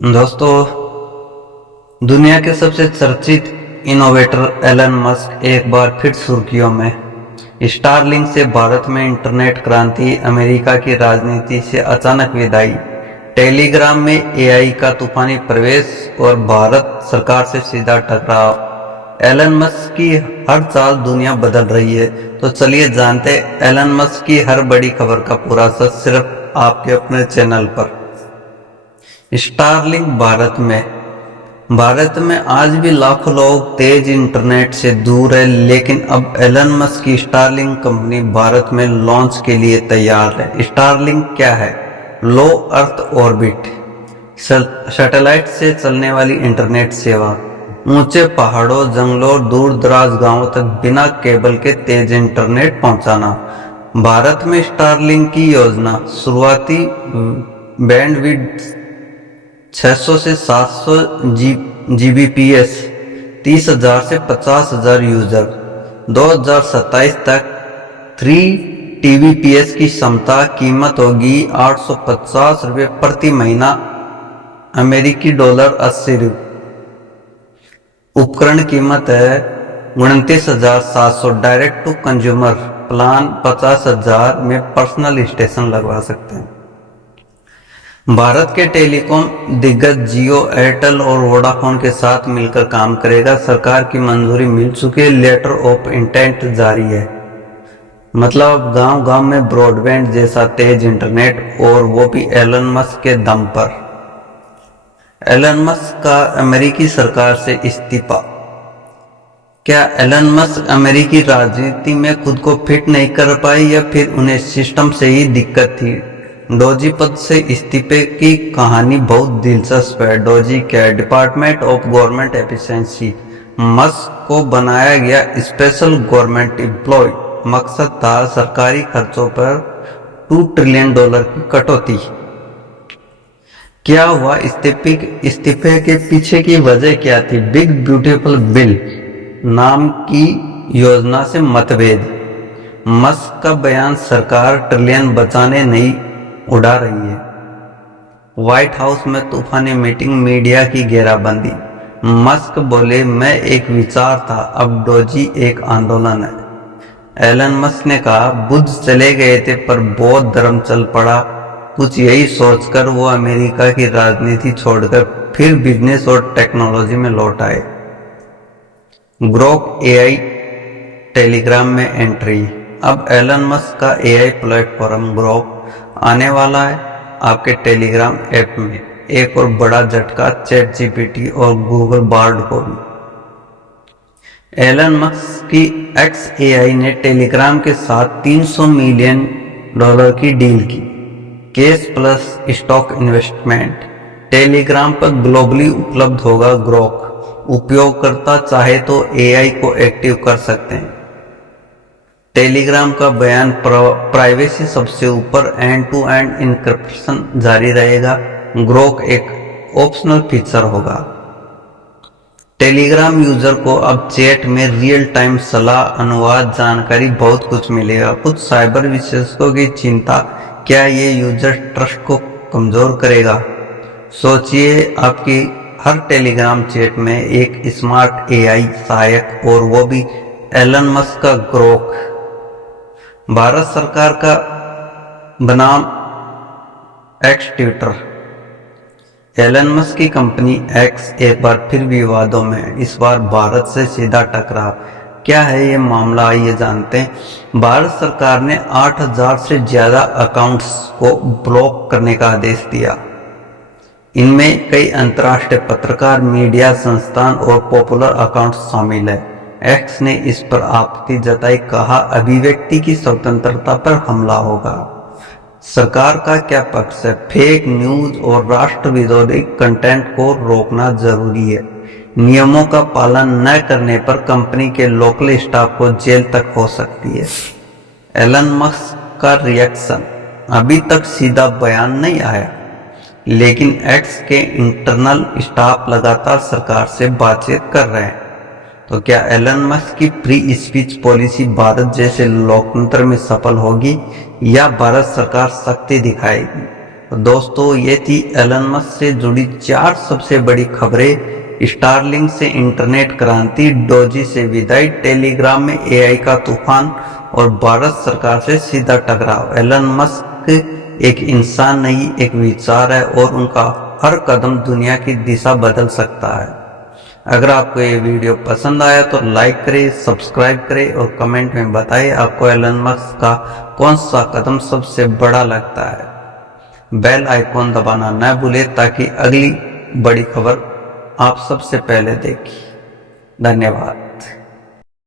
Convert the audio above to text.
दोस्तों, दुनिया के सबसे चर्चित इनोवेटर एलन मस्क एक बार फिर सुर्खियों में। स्टारलिंक से भारत में इंटरनेट क्रांति, अमेरिका की राजनीति से अचानक विदाई, टेलीग्राम में एआई का तूफानी प्रवेश और भारत सरकार से सीधा टकराव। एलन मस्क की हर चाल दुनिया बदल रही है। तो चलिए जानते हैं एलन मस्क की हर बड़ी खबर का पूरा सच सिर्फ आपके अपने चैनल पर। स्टारलिंक भारत में आज भी लाखों लोग तेज इंटरनेट से दूर है, लेकिन अब एलन मस्क की स्टारलिंक कंपनी भारत में लॉन्च के लिए तैयार है। स्टारलिंक क्या है? लो अर्थ ऑर्बिट सैटेलाइट से चलने वाली इंटरनेट सेवा। ऊंचे पहाड़ों, जंगलों, दूर दराज गांवों तक बिना केबल के तेज इंटरनेट पहुंचाना। भारत में स्टारलिंक की योजना शुरुआती बैंडविड्थ 600 से 700 जीबीपीएस, 30,000 से 50,000 यूजर। 2027 तक 3 टीबीपीएस की क्षमता। कीमत होगी ₹850 प्रति महीना, अमेरिकी डॉलर 80। उपकरण कीमत है 29,700। डायरेक्ट टू कंज्यूमर प्लान 50,000 में पर्सनल स्टेशन लगवा सकते हैं। भारत के टेलीकॉम दिग्गज जियो, एयरटेल और वोडाफोन के साथ मिलकर काम करेगा। सरकार की मंजूरी मिल चुकी है, लेटर ऑफ इंटेंट जारी है। मतलब गांव गांव में ब्रॉडबैंड जैसा तेज इंटरनेट, और वो भी एलन मस्क के दम पर। एलन मस्क का अमेरिकी सरकार से इस्तीफा। क्या एलन मस्क अमेरिकी राजनीति में खुद को फिट नहीं कर पाए, या फिर उन्हें सिस्टम से ही दिक्कत थी? डोजी पद से इस्तीफे की कहानी बहुत दिलचस्प है। डोजी क्या है? Department of government efficiency. Musk को बनाया गया स्पेशल गवर्नमेंट एम्प्लॉय। मकसद था सरकारी खर्चों पर $2 ट्रिलियन की कटौती। क्या हुआ? इस्तीफे के पीछे की वजह क्या थी? बिग ब्यूटीफुल बिल नाम की योजना से मतभेद। मस्क का बयान, सरकार ट्रिलियन बचाने नहीं उड़ा रही है। व्हाइट हाउस में तूफानी मीटिंग, मीडिया की घेराबंदी। मस्क बोले, मैं एक विचार था, अब डोजी एक आंदोलन है। एलन मस्क ने कहा, बुद्ध चले गए थे पर बौद्ध धर्म चल पड़ा। कुछ यही सोचकर वो अमेरिका की राजनीति छोड़कर फिर बिजनेस और टेक्नोलॉजी में लौट आए। ग्रोक एआई टेलीग्राम में एंट्री। अब एलन मस्क का एआई प्लेटफॉर्म ग्रोक आने वाला है आपके टेलीग्राम ऐप में। एक और बड़ा झटका चैट जीपीटी और गूगल बार्ड को भी। एलन मस्क की XAI ने टेलीग्राम के साथ $300 मिलियन की डील की। Cash plus stock investment. Telegram पर ग्लोबली उपलब्ध होगा ग्रोक। उपयोगकर्ता चाहे तो AI को एक्टिव कर सकते हैं। टेलीग्राम का बयान, प्राइवेसी सबसे ऊपर, एंड टू एंड इनक्रिप्शन जारी रहेगा। ग्रोक एक ऑप्शनल फीचर होगा। टेलीग्राम यूजर को अब चैट में रियल टाइम सलाह, अनुवाद, जानकारी बहुत कुछ मिलेगा। कुछ साइबर विशेषज्ञों की चिंता, क्या ये यूजर ट्रस्ट को कमजोर करेगा? सोचिए, आपकी हर टेलीग्राम चैट में एक स्मार्ट AI सहायक, और वो भी एलन मस्क का ग्रोक। भारत सरकार का बनाम एक्स ट्विटर। एलन मस्क की कंपनी एक्स एक बार फिर विवादों में, इस बार भारत से सीधा टकराव। क्या है ये मामला, आइए जानते हैं। भारत सरकार ने 8,000 से ज्यादा अकाउंट्स को ब्लॉक करने का आदेश दिया। इनमें कई अंतर्राष्ट्रीय पत्रकार, मीडिया संस्थान और पॉपुलर अकाउंट्स शामिल है। एक्स ने इस पर आपत्ति जताई, कहा अभिव्यक्ति की स्वतंत्रता पर हमला होगा। सरकार का क्या पक्ष है? फेक न्यूज और राष्ट्र विरोधी कंटेंट को रोकना जरूरी है। नियमों का पालन न करने पर कंपनी के लोकल स्टाफ को जेल तक हो सकती है। एलन मस्क का रिएक्शन। अभी तक सीधा बयान नहीं आया, लेकिन एक्स के इंटरनल स्टाफ लगातार सरकार से बातचीत कर रहे हैं। तो क्या एलन मस्क की फ्री स्पीच पॉलिसी भारत जैसे लोकतंत्र में सफल होगी, या भारत सरकार सख्ती दिखाएगी? तो दोस्तों ये थी एलन मस्क से जुड़ी 4 सबसे बड़ी खबरें। स्टारलिंक से इंटरनेट क्रांति, डोजी से विदाई, टेलीग्राम में एआई का तूफान और भारत सरकार से सीधा टकराव। एलन मस्क एक इंसान नहीं, एक विचार है और उनका हर कदम दुनिया की दिशा बदल सकता है। अगर आपको ये वीडियो पसंद आया तो लाइक करें, सब्सक्राइब करें और कमेंट में बताएं आपको एलन मस्क का कौन सा कदम सबसे बड़ा लगता है। बेल आइकॉन दबाना न भूलें ताकि अगली बड़ी खबर आप सबसे पहले देखें। धन्यवाद।